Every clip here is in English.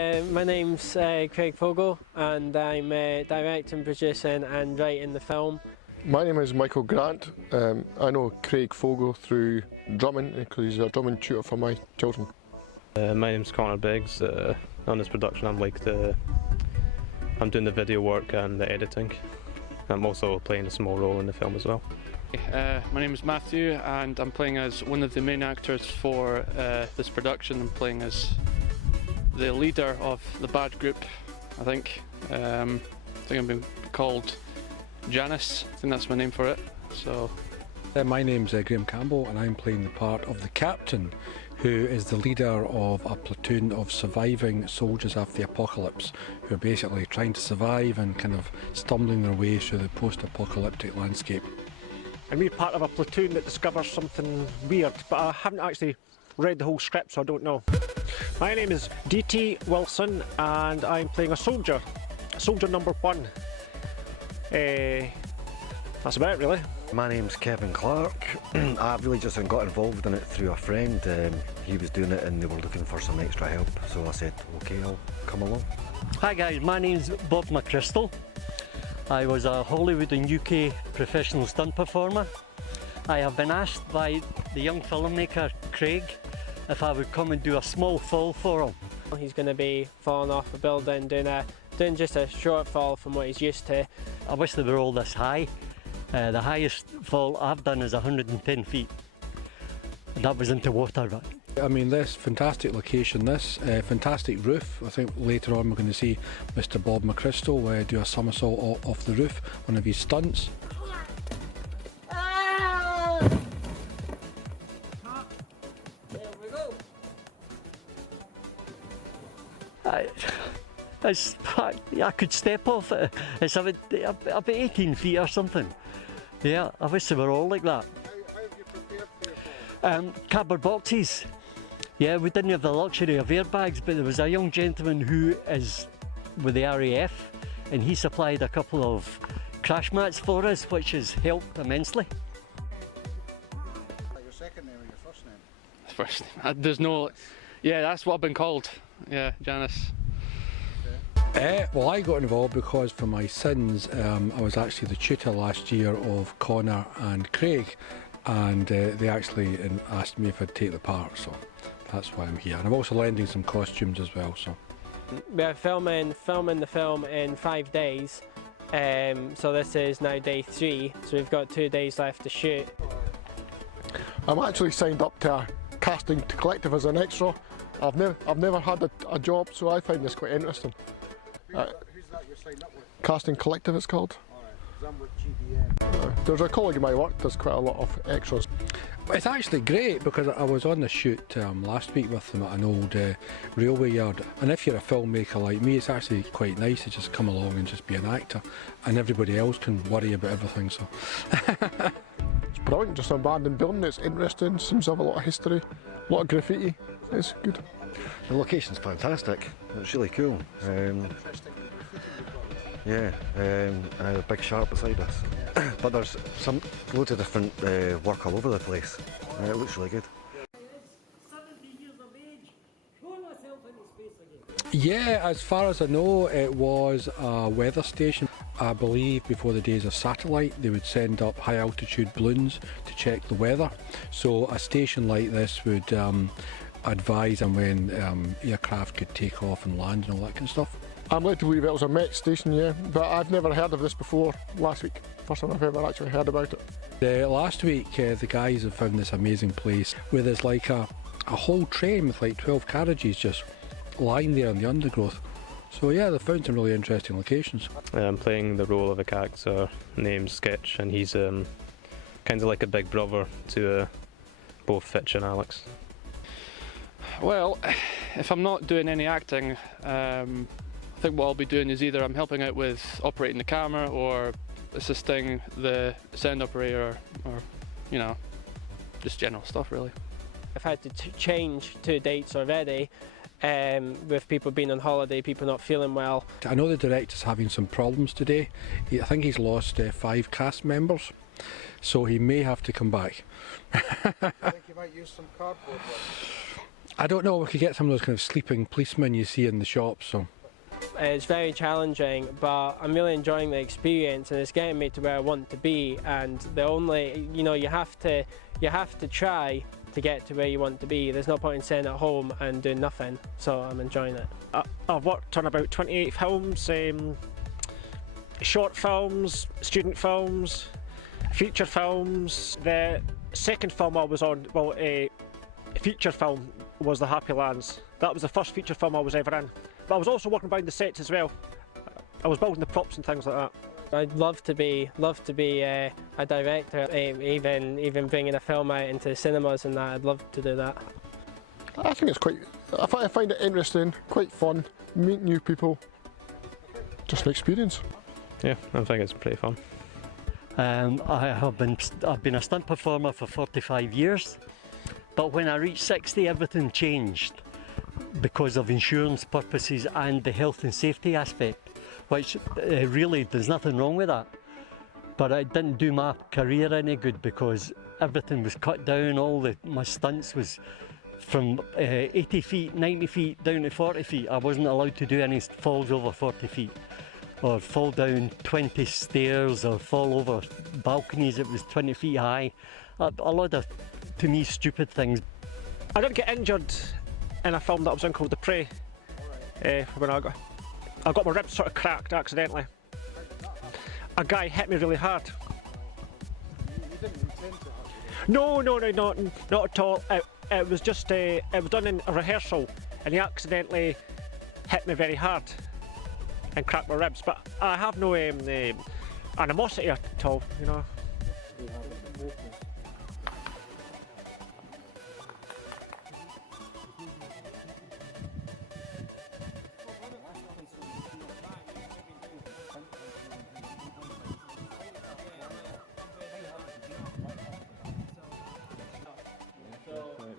My name's Craig Fogel and I'm directing, producing and writing the film. My name is Michael Grant. I know Craig Fogel through drumming because he's a drumming tutor for my children. My name's Connor Biggs. On this production I'm doing the video work and the editing. I'm also playing a small role in the film as well. My name is Matthew and I'm playing as one of the main actors for this production. I'm playing as the leader of the bad group, I think. I think I'm being called Janice, I think that's my name for it. So. My name's Graham Campbell and I'm playing the part of the captain, who is the leader of a platoon of surviving soldiers after the apocalypse, who are basically trying to survive and kind of stumbling their way through the post-apocalyptic landscape. And we're part of a platoon that discovers something weird, but I haven't actually read the whole script, so I don't know. My name is D.T. Wilson and I'm playing a soldier number 1. That's about it really. My name's Kevin Clark. I've really just got involved in it through a friend. He was doing it and they were looking for some extra help, so I said, okay, I'll come along. Hi guys, my name's Bob McChrystal. I was a Hollywood and UK professional stunt performer. I have been asked by the young filmmaker Craig if I would come and do a small fall for him. He's going to be falling off a building, doing just a short fall from what he's used to. I wish they were all this high. The highest fall I've done is 110 feet. That was into water. But I mean, this fantastic location, this fantastic roof. I think later on we're going to see Mr. Bob McChrystal do a somersault off the roof, one of his stunts. I could step off it. It's about 18 feet or something. Yeah, I wish they were all like that. How have you prepared for yourself? Cardboard boxes. Yeah, we didn't have the luxury of airbags, but there was a young gentleman who is with the RAF and he supplied a couple of crash mats for us, which has helped immensely. Your second name or your first name? First name. There's no. Yeah, that's what I've been called. Yeah, Janice. Well, I got involved because for my sins I was actually the tutor last year of Connor and Craig, and they actually asked me if I'd take the part, so that's why I'm here. And I'm also lending some costumes as well. So we're filming the film in 5 days, so this is now day 3, so we've got 2 days left to shoot. I'm actually signed up to a casting collective as an extra. I've never had a job, so I find this quite interesting. Who's that you're signed up with? Casting collective it's called. Alright, I'm with GBN. There's a colleague of my work does quite a lot of extras. it's actually great because I was on the shoot last week with them at an old railway yard, and if you're a filmmaker like me, it's actually quite nice to just come along and just be an actor, and everybody else can worry about everything. So it's brilliant, just an abandoned building. It's interesting, seems to have a lot of history, a lot of graffiti. It's good. The location's fantastic. It's really cool. Yeah, and a big shark beside us. But there's loads of different work all over the place. It looks really good. yeah, as far as I know, it was a weather station. I believe before the days of satellite, they would send up high altitude balloons to check the weather. So a station like this would advise on when aircraft could take off and land and all that kind of stuff. I'm led to believe it was a Met station, yeah, but I've never heard of this before. Last week, first time I've ever actually heard about it. Last week, the guys have found this amazing place where there's like a whole train with like 12 carriages just lying there in the undergrowth. So yeah, they've found some really interesting locations. I'm playing the role of a character named Sketch, and he's kind of like a big brother to both Fitch and Alex. Well, if I'm not doing any acting, I think what I'll be doing is either I'm helping out with operating the camera or assisting the sound operator, or you know, just general stuff really. I've had to change 2 dates already, with people being on holiday, people not feeling well. I know the director's having some problems today. I think he's lost 5 cast members, so he may have to come back. I think you might use some cardboard. I don't know, we could get some of those kind of sleeping policemen you see in the shops. So It's very challenging, but I'm really enjoying the experience, and it's getting me to where I want to be. And the only, you know, you have to try to get to where you want to be. There's no point in staying at home and doing nothing. So I'm enjoying it. I've worked on about 28 films, short films, student films, feature films. The second film I was on, well, a feature film, was The Happy Lands. That was the first feature film I was ever in. But I was also working behind the sets as well. I was building the props and things like that. I'd love to be a director, even bringing a film out into the cinemas and that. I'd love to do that. I think it's quite. I find it interesting, quite fun. Meet new people. Just an experience. Yeah, I think it's pretty fun. I've been a stunt performer for 45 years, but when I reached 60, everything changed because of insurance purposes and the health and safety aspect, which really there's nothing wrong with that. But it didn't do my career any good because everything was cut down. My stunts was from 80 feet, 90 feet down to 40 feet. I wasn't allowed to do any falls over 40 feet. Or fall down 20 stairs, or fall over balconies that was 20 feet high. A lot of, to me, stupid things. I did get injured in a film that I was in called The Prey. When I got my ribs sort of cracked accidentally. A guy hit me really hard. You didn't intend to. No, not at all. It was just it was done in a rehearsal, and he accidentally hit me very hard and cracked my ribs. But I have no animosity at all, you know.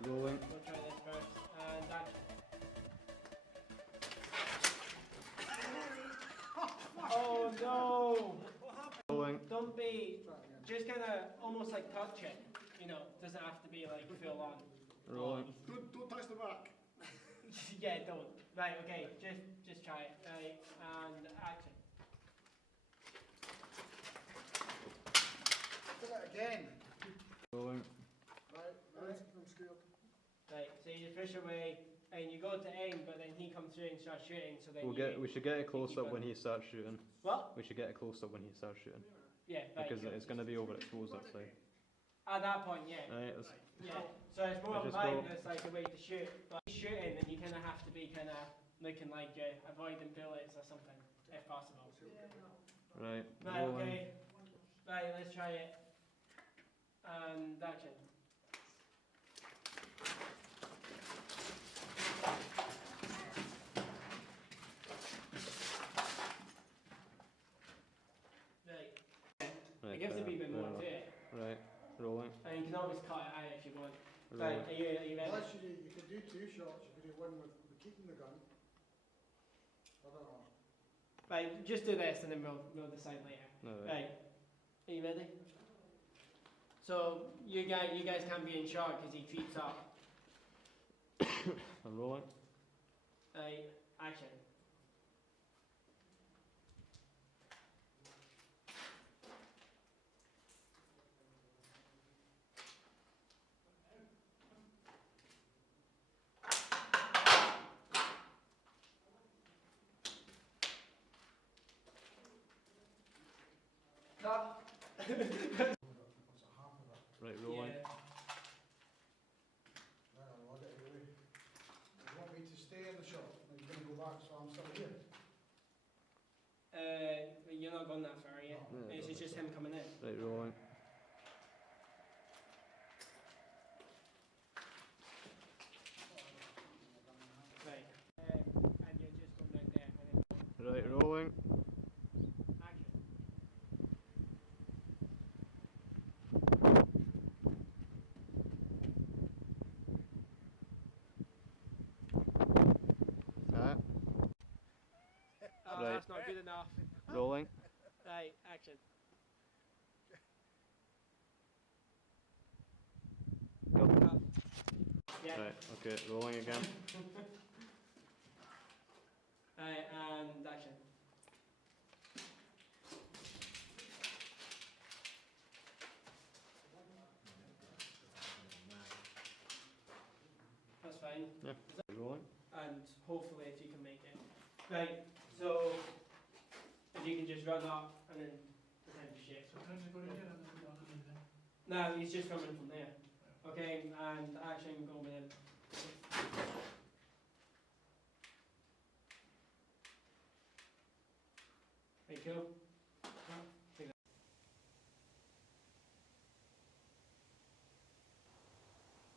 Rolling. We'll try this first, and action. Oh no! Rolling. Don't be, just kind of almost like touch it, you know, doesn't have to be like full on. Rolling. Don't touch the back. Yeah, don't. Right, okay, just try it. Right, and action. Do it again. Rolling. Right, I'm scared. Right, so you just push away, and you go to aim, but then he comes through and starts shooting, so then We should get a close keep up on. when he starts shooting. What? We should get a close up when he starts shooting. Yeah, right. Because it's going to be overexposed that side. At that point, yeah. Right, Yeah, so it's more I just mine go- that's like a way to shoot. But shooting, then you kind of have to be kind of looking like you're avoiding bullets or something, if possible. right. Right, Rolling. okay. Right, let's try it. And action. Right. It gives a wee bit more to it. Right. Rolling. And you can always cut it out if you want. Rolling. Right, are you ready? Unless you could do two shots, you could do one with keeping the gun. I don't know. Right, just do this and then we'll decide later. No, Right, are you ready? So you guys can't be in shot because he creeps up. I'm rolling. Right, action. Cut. Right, rolling. Yeah. I'll get it away. You want me to stay in the shot? Then you're going to go back, so I'm still here. You're not going that far yet. Yeah, It's just him coming in. Right, rolling. Right. And you're just going right there. And then Right, rolling. action. Ah, Oh, Right. that's not good enough. rolling. Right, action. Go. Cut. Yeah. Right, okay, rolling again. And action. That's fine. Yeah. Rolling. And hopefully if you can make it. Right, so if you can just run up and then pretend to shake. No, he's just coming from there. Okay, and action, go with him. Very cool.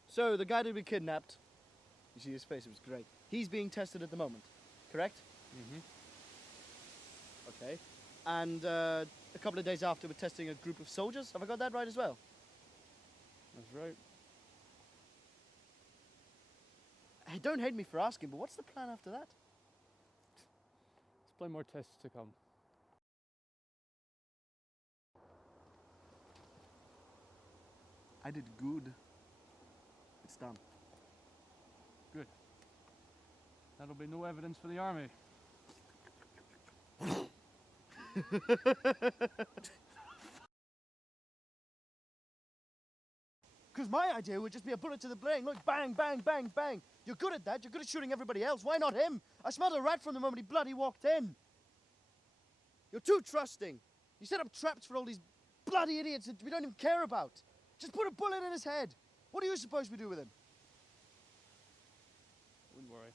So, the guy that we kidnapped, you see his face, it was great. He's being tested at the moment, correct? Mm-hmm. Okay. And a couple of days after, we're testing a group of soldiers. Have I got that right as well? That's right. Hey, don't hate me for asking, but what's the plan after that? There's plenty more tests to come. I did good. It's done. Good. That'll be no evidence for the army. Because my idea would just be a bullet to the brain. Look, bang, bang, bang, bang. You're good at that. You're good at shooting everybody else. Why not him? I smelled a rat from the moment he bloody walked in. You're too trusting. You set up traps for all these bloody idiots that we don't even care about. Just put a bullet in his head. What are you supposed to do with him? Wouldn't worry.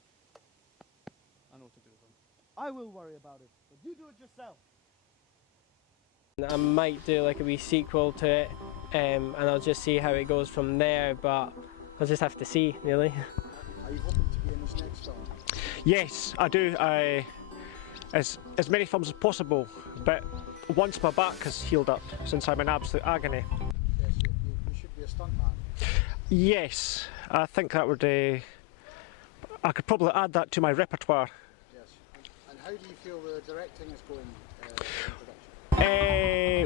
I know what to do with him. I will worry about it, but you do it yourself. I might do like a wee sequel to it, and I'll just see how it goes from there, but I'll just have to see, really. Are you hoping to be in this next film? Yes, I do. As many films as possible, but once my back has healed up, since I'm in absolute agony. Yes, you should be a stuntman. Yes, I think that would. I could probably add that to my repertoire. Yes. And how do you feel the directing is going in production?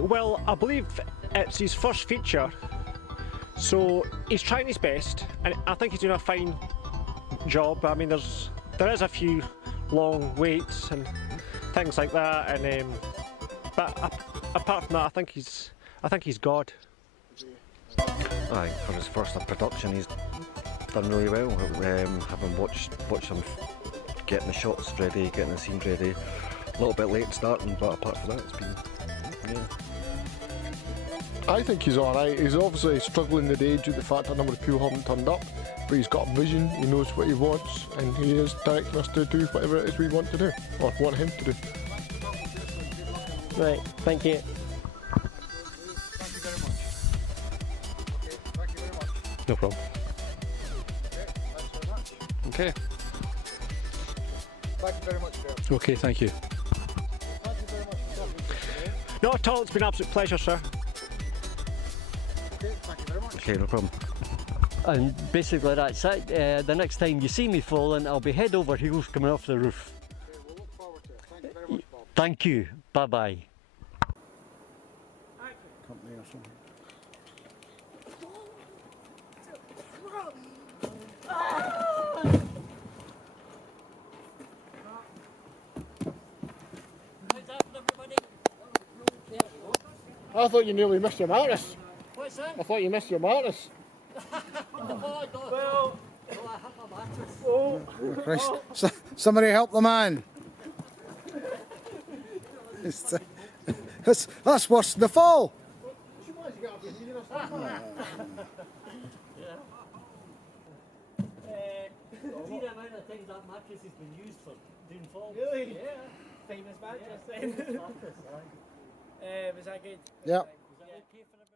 Well, I believe it's his first feature, so he's trying his best, and I think he's doing a fine job. I mean, there is a few long waits and things like that, and but apart from that, I think he's God. Aye, for his first production, he's done really well. Having watched him getting the shots ready, getting the scenes ready. A little bit late starting, but apart from that, it's been, yeah. I think he's alright. He's obviously struggling today due to the fact that a number of people haven't turned up, but he's got a vision, he knows what he wants, and he is directing us to do whatever it is we want to do, or want him to do. Right, thank you. Thank you very much. Okay, thank you very much. No problem. Okay, thanks very much. Okay. Thank you very much, Dale. Okay, thank you. Thank you very much for talking to us today. Not at all. It's been an absolute pleasure, sir. Okay, thank you very much. Okay, no problem. And basically that's it. The next time you see me falling, I'll be head over heels coming off the roof. Okay, we'll look forward to it. Thank you very much, Bob. Thank you. Bye-bye. Company or something. I thought you nearly missed your Martis. What's that? I thought you missed your Martis. Well, I have my mattress. Oh, Christ. Somebody help the man. That's worse than the fall. See the amount of times that mattress has been used for doing falls? Really? Yeah. Famous mattress Yeah. then. Famous mattress, aye. Was that good? Yeah. Was that okay for everybody?